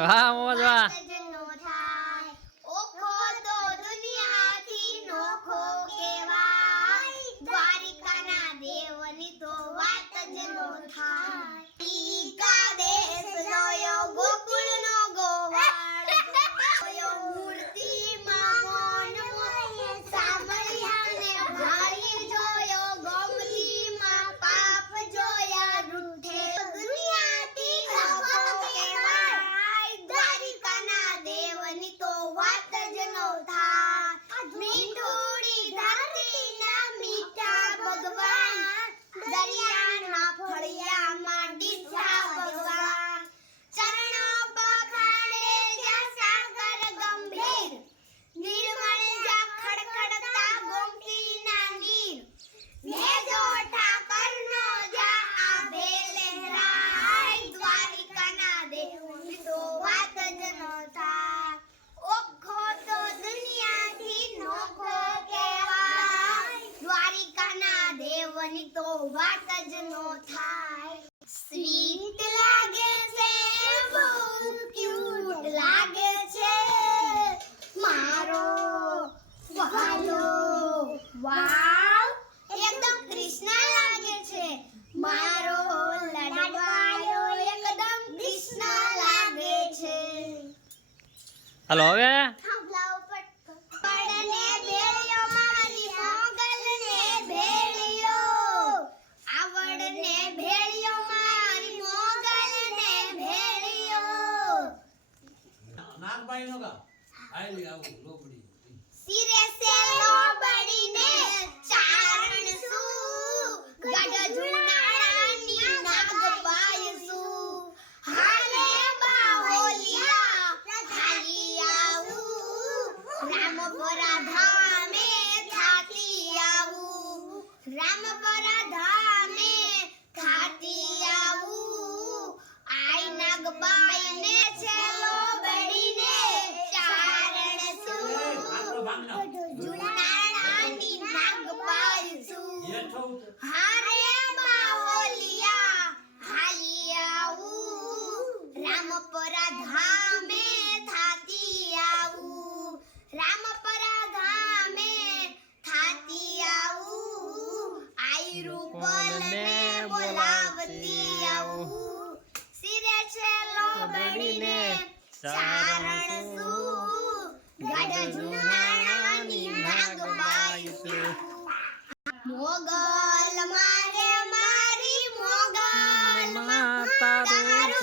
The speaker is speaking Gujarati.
દેવની વાહ, દેવની તો વાત જ નો થાય. સ્વીટ લાગે છે બહુ ક્યુટ લાગે છે. મારો વાલો, વાવ, એકદમ કૃષ્ણ લાગે છે. મારો લડવાયો એકદમ કૃષ્ણ લાગે છે. હાલો હવે નાગબાઈ નો આઈ લે આવું લોબડી સિરે સે લોબડીને ચારણ શું ગડ જુનાળાની નાગબાઈ શું હાલે બાહોલિયા હાલી આવું રામપરા ધામે થાતી આવું રામપરા ધામે થાતી આવું આઈ નાગબાઈને છે લોબડીને ચારણ શું હેઠો ઉતર. હારે બાવલિયા હાલી રામપરા ધામે થાતી આવું રામપરા ધામે થાતી આવું આઈ રૂપલને આવું સિરે છે લોબડીને ચારણ શું ગાડા જુનાળાની